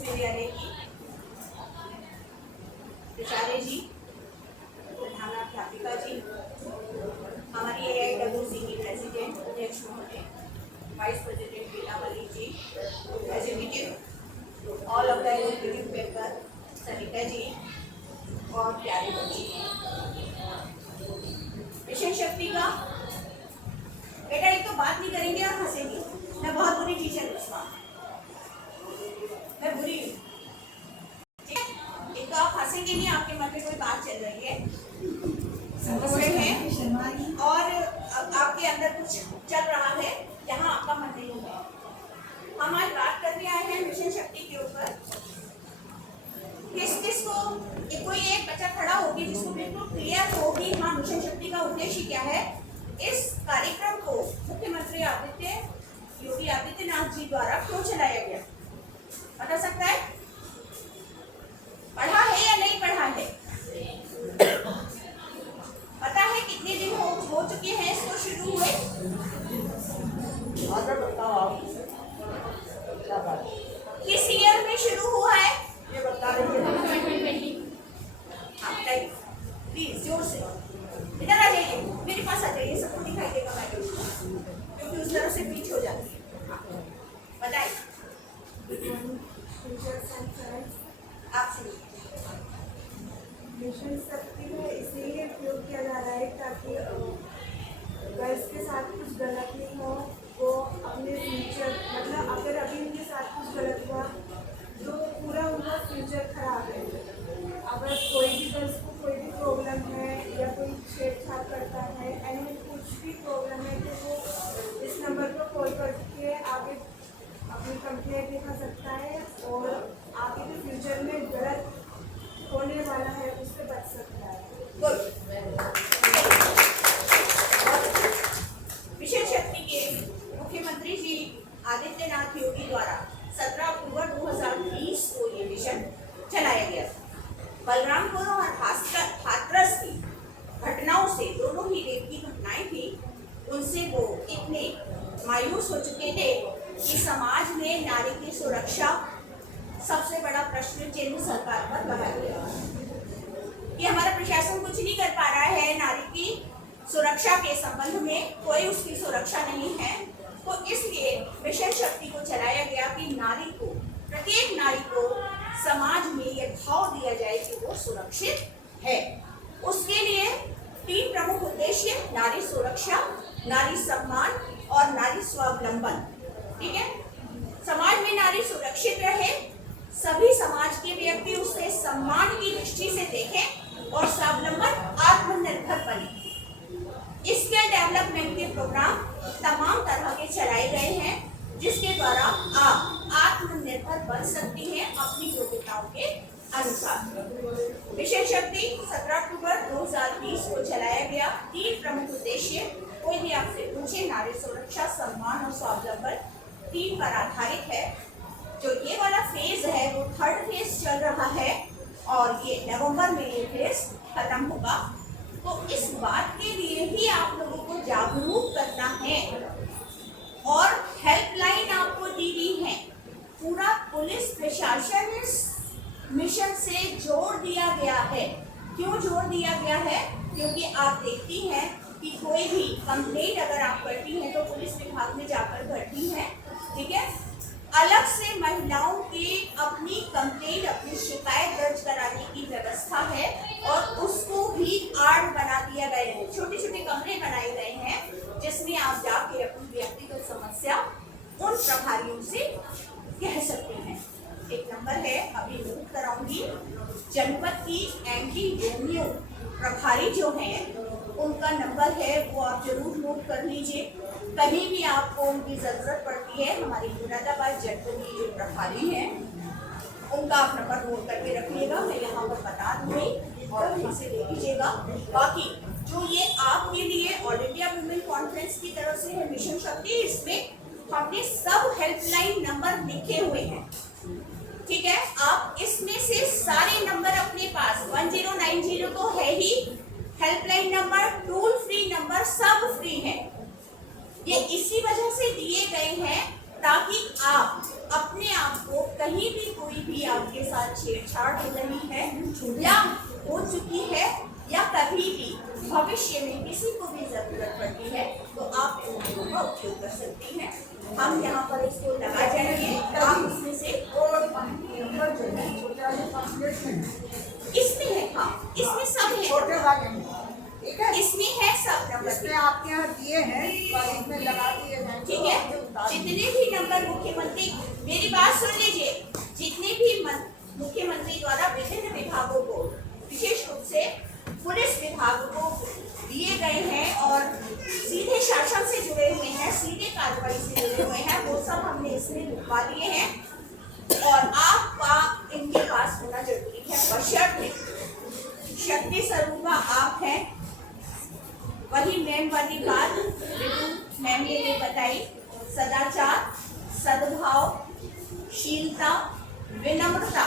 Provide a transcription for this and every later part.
विश्वविद्यालय की प्राचार्य जी, प्रधानाध्यापिका जी, हमारी AIWC की प्रेसिडेंट अध्यक्ष महोदय, vice president Veenavali ji, executive all of the executive member Sarita ji और प्यारे बच्चे। मिशन शक्ति का बेटा एक तो बात नहीं करेंगे और हंसेंगे। मैं बहुत बुरी टीचर हूँ, मैं बुरी हूँ। एक तो आप हंसेंगे नहीं, आपके मन में कोई बात चल रही है और आपके अंदर कुछ चल रहा है जहाँ आपका मन नहीं है। हम आज बात करने आए हैं मिशन शक्ति के ऊपर। किस को कोई एक बच्चा खड़ा होगी जिसको बिल्कुल क्लियर हो कि हाँ मिशन शक्ति का उद्देश्य क्या है। इस कार्यक्रम को मुख्यमंत्री योगी आदित्यनाथ जी द्वारा क्यों चलाया गया, बता सकता है? पढ़ा है या नहीं पढ़ा है? पता है कितने दिन हो चुके हैं इसको शुरू हुए? किस ईयर में शुरू हुआ है ये बता रही है। प्लीज जोर से इधर आ जाइए, मेरे पास आ जाइए, सबको दिखाई देगा मैडम, क्योंकि उस तरह से पीछे हो जाती है। बताइए आप सुनिए। मिशन शक्ति में इसीलिए प्रयोग किया जा रहा है ताकि गर्ल्स के साथ कुछ गलत नहीं हो, वो अपने फ्यूचर मतलब अगर अभी उनके साथ कुछ गलत हुआ तो पूरा उनका फ्यूचर खराब है। अगर कोई भी गर्ल्स को कोई भी प्रॉब्लम है या कोई छेड़छाड़ करता है एंड कुछ भी प्रॉब्लम है तो वो इस नंबर पर कॉल करके आगे अपनी कंप्लेंट दिखा सकता है और आगे के फ्यूचर में गलत होने वाला है उससे बच सकता है। मिशन शक्ति के मुख्यमंत्री जी आदित्यनाथ योगी द्वारा 17 अक्टूबर 2020 को ये मिशन चलाया गया था। बलरामपुर और हाथरस की घटनाओं से, दोनों ही रेप की घटनाएं थी, उनसे वो इतने मायूस हो चुके थे कि समाज में नारी की सुरक्षा सबसे बड़ा प्रश्न चिन्ह सरकार पर लगा दिया कि हमारा प्रशासन कुछ नहीं कर पा रहा है, नारी की सुरक्षा के संबंध में कोई उसकी सुरक्षा नहीं है। तो इसलिए मिशन शक्ति को चलाया गया कि नारी को, प्रत्येक नारी को समाज में यह भाव दिया जाए कि वो सुरक्षित है। उसके लिए 3 प्रमुख उद्देश्य: नारी सुरक्षा, नारी सम्मान और नारी स्वावलंबन। ठीक है, समाज में नारी सुरक्षित रहे, सभी समाज के व्यक्ति उसे सम्मान की दृष्टि से देखें और स्वावलंबन आत्मनिर्भर बने। स्किल डेवलपमेंट के प्रोग्राम तमाम तरह के चलाए गए हैं जिसके द्वारा आप आत्मनिर्भर बन सकती हैं अपनी योग्यताओं के अनुसार। मिशन शक्ति 17 अक्टूबर 2020 को चलाया गया। 3 प्रमुख उद्देश्य, कोई भी आपसे पूछे, नारी सुरक्षा, सम्मान और स्वावलंबन 3 पर आधारित है। जो ये वाला फेज है वो 3rd फेज चल रहा है और ये नवंबर में ये फेज खत्म होगा। तो इस बात के लिए ही आप लोगों को जागरूक करना है और हेल्पलाइन आपको दी गई है। पूरा पुलिस प्रशासन इस मिशन से जोड़ दिया गया है। क्यों जोड़ दिया गया है? क्योंकि आप देखती हैं कि कोई भी कंप्लेंट अगर आप करती हैं तो पुलिस विभाग में जाकर करती हैं। ठीक है, अलग से महिलाओं की अपनी कंप्लेंट, अपनी शिकायत दर्ज कराने की व्यवस्था है और उसको भी आड़ बना दिया गया है। छोटे छोटे कमरे बनाए गए हैं जिसमें आप जाके अपनी व्यक्तिगत समस्या उन प्रभारियों से कह सकते हैं। एक नंबर है, अभी नोट कराऊंगी, जनपद की एंटी रोमियो प्रभारी जो हैं उनका नंबर है, वो आप जरूर नोट कर लीजिए। कहीं भी आपको उनकी ज़रूरत पड़ती है, हमारी मुरादाबाद जनपद की जो प्रभारी हैं उनका आप नंबर नोट करके रखिएगा, मैं यहाँ पर बता दूँगी और वहाँ से ले लीजिएगा। बाकी जो ये आपके लिए ऑल इंडिया वुमेन कॉन्फ्रेंस की तरफ से है मिशन शक्ति, इसमें हमने सब हेल्पलाइन नंबर लिखे हुए हैं। ठीक है, आप इसमें से सारे नंबर अपने पास, 1090 तो है ही, helpline number, toll free number सब फ्री है। ये इसी वजह से दिए गए हैं ताकि आप अपने आप को कहीं भी कोई की भी आपके साथ छेड़छाड़ हो रही है या हो चुकी है या कभी भी भविष्य में किसी को भी जरूरत पड़ती है तो आप इन लोगों का उपयोग कर सकती हैं। हम यहाँ पर इसको लगा जाएंगे, आप उसमें से इसमें है, हाँ इसमें सब है, छोटे वाले में, ठीक है, इसमें है सब नंबर, इसमें आपके यहाँ दिए हैं और इसमें लगा दिए हैं, ठीक है। जितने भी नंबर मुख्यमंत्री, मेरी बात सुन लीजिए, जितने भी मुख्यमंत्री द्वारा विभिन्न विभागों को, विशेष रूप से पुलिस विभाग को दिए गए हैं और सीधे शासन से जुड़े हुए हैं, सीधे कार्रवाई से जुड़े हुए हैं, वो सब हमने इसमें लिखवा दिए हैं और आपका इनके पास होना जरूरी है। बशर्ते शक्ति स्वरूपा आप हैं, वही मैम वाली बात मैम ने ये बताई, सदाचार, सद्भाव, शीलता, विनम्रता,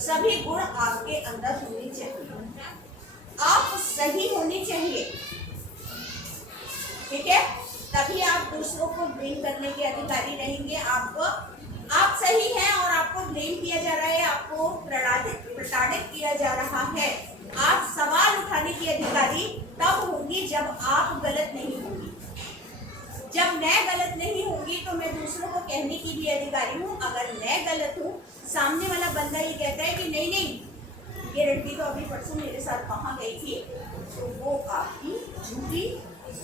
सभी गुण आपके अंदर होने चाहिए। आप सही होने चाहिए, ठीक है, तभी आप दूसरों को ब्लेम करने के अधिकारी रहेंगे। आप सही हैं और आपको ब्लेम किया जा रहा है, आपको प्रताड़ित किया जा रहा है। आप सवाल उठाने के अधिकारी तब होंगी जब आप गलत नहीं होंगी। जब मैं गलत नहीं होंगी तो मैं दूसरों को कहने की भी अधिकारी हूँ। अगर मैं गलत हूँ, सामने वाला बंदा ये कहता है कि नहीं नहीं ये लड़की तो अभी परसों मेरे साथ वहाँ गई थी, तो वो आपकी झूठी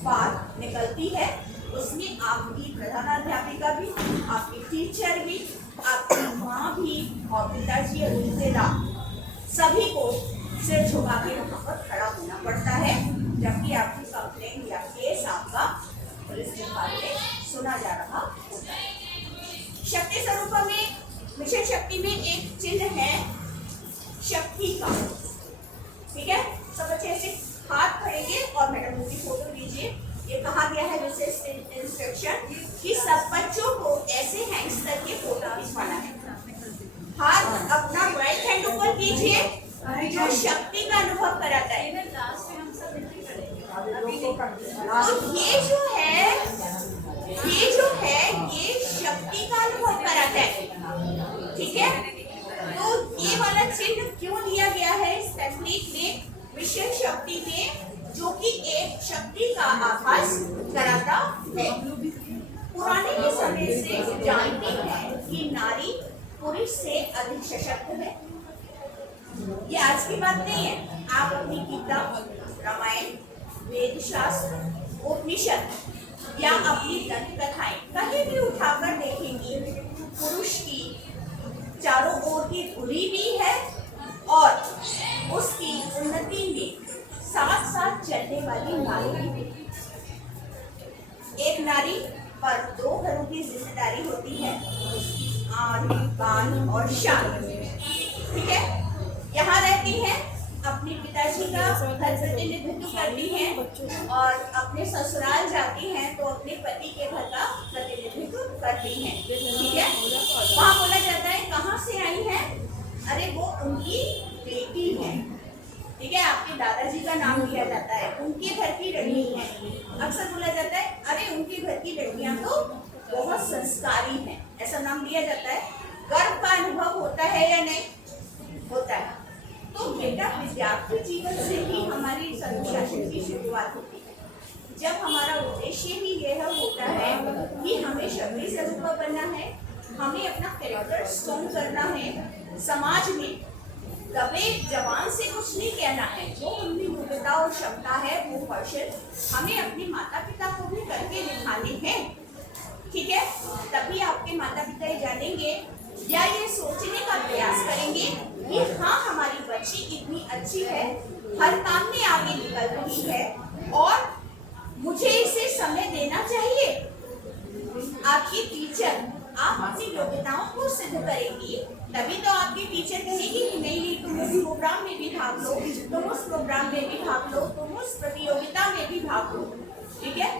बात निकलती है। उसमें आपकी प्रधानाध्यापिका भी, आपकी टीचर भी, आपकी माँ भी और पिताजी और रिश्तेदार सभी को सिर झुका के वहाँ पर खड़ा होना पड़ता है, जबकि आपकी कंप्लेंट या केस आपका पुलिस विभाग में सुना जा रहा होता है। शक्ति स्वरूप में, मिशन शक्ति में एक चिन्ह है शक्ति का, ठीक है। सब बच्चे ऐसे हाथ खड़ेंगे और मैडम की फोटो लीजिए। ये कहा गया है विशेष इंस्ट्रक्शन कि सब बच्चों को ऐसे हैंड्स करके फोटो खिंचवाना है। हाथ अपना राइट हैंड ऊपर कीजिए, जो शक्ति का अनुभव कराता है। तो ये जो है ये शक्ति का अनुभव कराता है, ठीक है। तो ये वाला चिन्ह क्यों दिया गया है इस तकनीक में, मिशन शक्ति में, जो कि एक शक्ति का आभास कराता है। पुराने के समय से जानते हैं कि नारी पुरुष से अधिक सशक्त है। ये आज की बात नहीं है। आप अपनी गीता, रामायण, वेद शास्त्र, उपनिषद या अपनी दंत कथाएं कहीं भी उठाकर देखेंगी, पुरुष की चारों ओर की धुरी भी है और उसकी उन्नति में साथ साथ चलने वाली नारी भी। एक नारी पर दो घरों की जिम्मेदारी होती है, आन बान और शान, ठीक है। यहाँ रहती हैं, अपने पिताजी का घर प्रतिनिधित्व करती हैं और अपने ससुराल जाती हैं तो अपने पति के घर का प्रतिनिधित्व करती हैं, ठीक है। वहाँ बोला जाता है कहाँ से आई है, अरे वो उनकी बेटी है, ठीक है। आपके दादाजी का नाम लिया जाता है, उनके घर की लड़की है। अक्सर बोला जाता है अरे उनके घर की लड़कियां तो बहुत संस्कारी हैं, ऐसा नाम लिया जाता है। गर्व का अनुभव होता है या नहीं होता है। तो बेटा विद्यार्थी जीवन से ही हमारी अनुशासन की शुरुआत होती है। जब हमारा उद्देश्य ही यह होता है कि हमें शक्ति स्वरूप बनना है, हमें अपना कैरेक्टर स्ट्रॉन्ग करना है, समाज में दबे जवान से कुछ नहीं कहना है। जो उनकी योग्यता और क्षमता है वो कौशल हमें अपने माता पिता को भी करके दिखाने हैं, ठीक है। तभी आपके माता पिता ये जानेंगे या ये सोचने का प्रयास करेंगे कि हाँ हमारी बच्ची इतनी अच्छी है, हर काम में आगे निकल रही है और मुझे इसे समय देना चाहिए। आपकी टीचर, आप अपनी योग्यताओं को सिद्ध करेंगी, तभी तो आपकी टीचर कहेगी कि नहीं तुम उस प्रोग्राम में भी भाग लो, तुम उस प्रोग्राम में भी भाग लो, तुम उस प्रतियोगिता में भी भाग लो, ठीक है।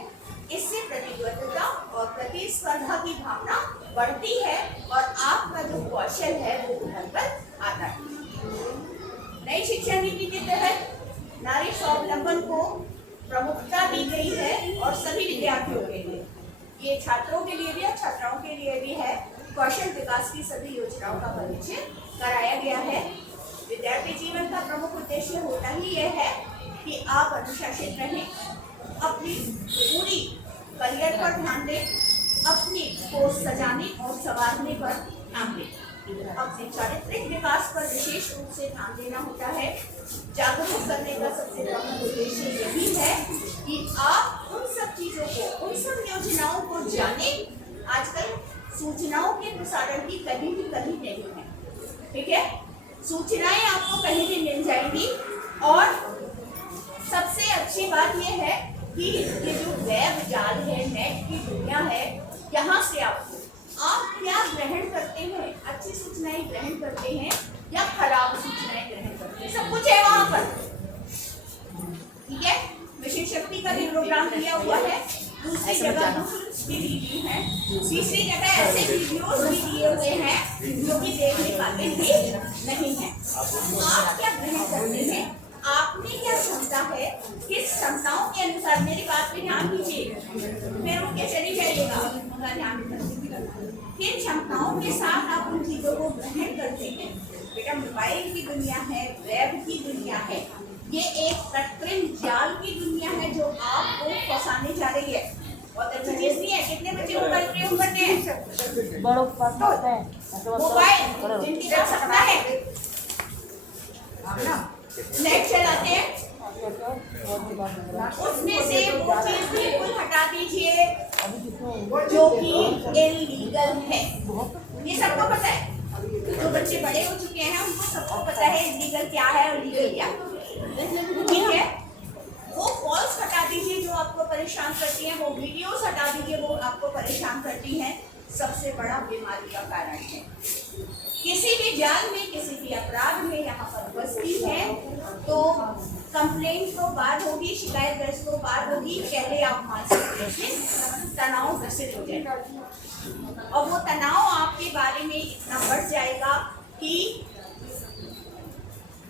इससे प्रतिबद्धता और प्रतिस्पर्धा की भावना बढ़ती है और आपका जो कौशल है वो उभर कर आता है। नई शिक्षा नीति के तहत नारी स्वावलंबन को प्रमुखता दी गई है और सभी विद्यार्थियों के लिए, ये छात्रों के लिए भी और छात्राओं के लिए भी है कौशल विकास की सभी योजनाओं का परिचय कराया गया है। विद्यार्थी जीवन का प्रमुख उद्देश्य होता ही यह है कि आप अनुशासित रहें, अपनी पूरी करियर पर ध्यान दें, अपनी को सजाने और संवारने पर ध्यान दें, अपने चारित्रिक विकास पर विशेष रूप से ध्यान देना होता है। जागरूक करने का सबसे प्रमुख उद्देश्य यही है कि आप उन सब चीजों को, उन सब योजनाओं को जानें। आजकल सूचनाओं के प्रसारण की कहीं भी कमी नहीं है, ठीक है। सूचनाएं आपको कहीं भी मिल जाएंगी और सबसे अच्छी बात यह है कि ये जो वेब जाल है, नेट की दुनिया है, यहाँ से आप क्या ग्रहण करते हैं, अच्छी सूचनाएं ग्रहण करते हैं या खराब सूचनाएं ग्रहण करते हैं, सब कुछ है वहाँ पर, ठीक है। मिशन शक्ति का भी प्रोग्राम दिया हुआ है। दूसरी जगह भी दी है, तीसरी जगह ऐसे वीडियोस भी दिए हुए हैं जो कि देखने वाले भी नहीं है। आप क्या ग्रहण करते हैं, आपने क्या क्षमता है, किस क्षमताओं के अनुसार, मेरी बात पे ध्यान दीजिए, फिर उनके चली जाइएगा, उनका ध्यान किन क्षमताओं के साथ आप उन चीजों को ग्रहण करते हैं। बेटा मोबाइल की दुनिया है, वेब की दुनिया है, ये एक कृत्रिम जाल की दुनिया है जो आपको फंसाने जा रही है। बहुत अच्छी चीज नहीं है। कितने बच्चे मोबाइल प्रयोग करते हैं? बड़ों के पास होता है मोबाइल जिनके पास अपना है, नेट चलाते हैं, उसमें से वो चीज बिल्कुल हटा दीजिए जो कि इलीगल है। ये सबको पता है, जो बच्चे बड़े हो चुके हैं उनको सबको पता है इलीगल क्या है और लीगल क्या, ठीक है। वो कॉल्स हटा दीजिए जो आपको परेशान करती हैं, वो वीडियोस हटा दीजिए वो आपको परेशान करती हैं। सबसे बड़ा बीमारी का कारण है। किसी भी जाल में, किसी भी अपराध में यहाँ पर बस्ती है तो कंप्लेंट तो बाद होगी, शिकायत दर्ज तो बाद होगी, पहले आप मानसिक रूप से तनाव ग्रसित हो जाएगा और वो तनाव आपके बारे में इतना बढ़ जाएगा कि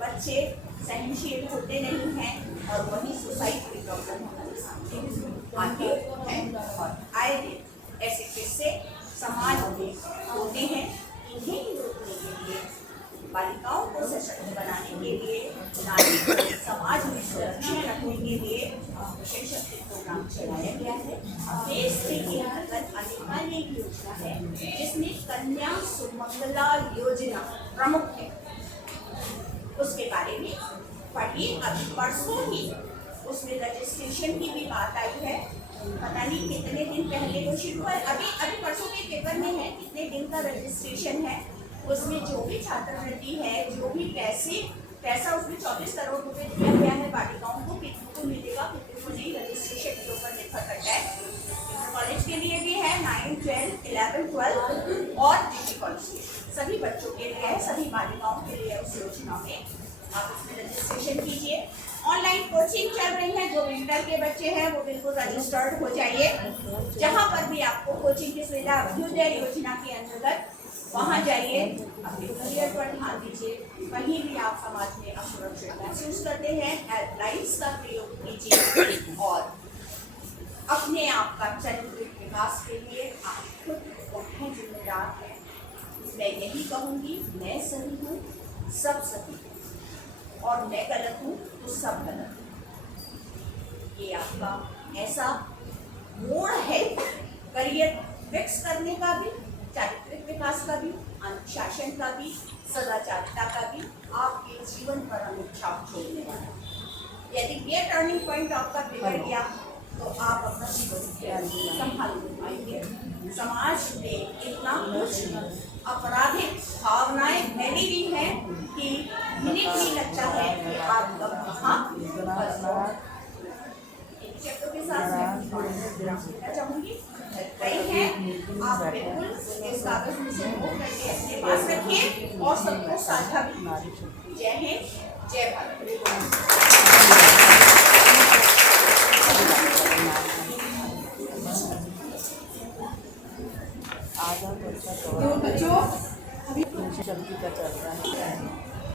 बच्चे सहनशील होते नहीं हैं और वही सुसाइड की प्रॉब्लम हमारे सामने आते हैं और आए दिन ऐसे किस्से समाज में होते हैं। इन्हें रोकने के लिए, बालिकाओं को सशक्त बनाने के लिए, नारी को समाज में सुरक्षित रखने के लिए मिशन शक्ति प्रोग्राम चलाया गया है। देश के अंतर्गत आने एक योजना है जिसमें कन्या सुमंगला योजना प्रमुख है, उसके बारे में पढ़िए। अभी परसों ही उसमें रजिस्ट्रेशन की भी बात आई है, पता नहीं कितने दिन पहले वो शुरू है, अभी परसों के पेपर में है कितने दिन का रजिस्ट्रेशन है। उसमें जो भी छात्रवृत्ति है, जो भी पैसा उसमें 24 करोड़ रुपए दिया गया है बालिकाओं को, कितनों को मिलेगा कितनों को नहीं, रजिस्ट्रेशन के ऊपर निर्भर करता है। कॉलेज के लिए भी है, 9, 12, 11, 12 और डिग्री कॉलेज के सभी बच्चों के लिए है, सभी बालिकाओं के लिए उस योजना में आप उसमें रजिस्ट्रेशन कीजिए। ऑनलाइन कोचिंग चल रही है, जो इंटर के बच्चे हैं वो बिल्कुल रजिस्टर्ड हो जाइए। जहाँ पर भी आपको कोचिंग की सुविधा अभ्युदय योजना के अंतर्गत, वहाँ जाइए, अपने करियर पर ध्यान दीजिए। कहीं भी आप समाज में असुरक्षित महसूस करते हैं, हेल्पलाइंस का प्रयोग कीजिए और अपने आप का चारित्रिक विकास के लिए आप खुद जिम्मेदार हैं। मैं यही कहूँगी, मैं सही हूँ, सब सही है और मैं गलत हूँ तो सब गलत है। ये आपका ऐसा मोड़ है करियर फिक्स करने का भी, चारित्रिक विकास का भी, अनुशासन का भी, सदाचारिता का भी, आपके जीवन पर अनुच्छाप छोड़ने वाला। यदि ये टर्निंग पॉइंट आपका बिगड़ गया तो आप अपना जीवन संभाल नहीं पाएंगे। समाज में इतना कुछ आपराधिक भावनाएं फैली हुई हैं कि उन्हें भी लगता है कि आप शब्दों के साथ मैं चाहूँगी कई हैं, आप बिल्कुल इस कागज में से नोट करके अपने पास रखिए और सबको साझा भी। जय हिंद, जय भारत।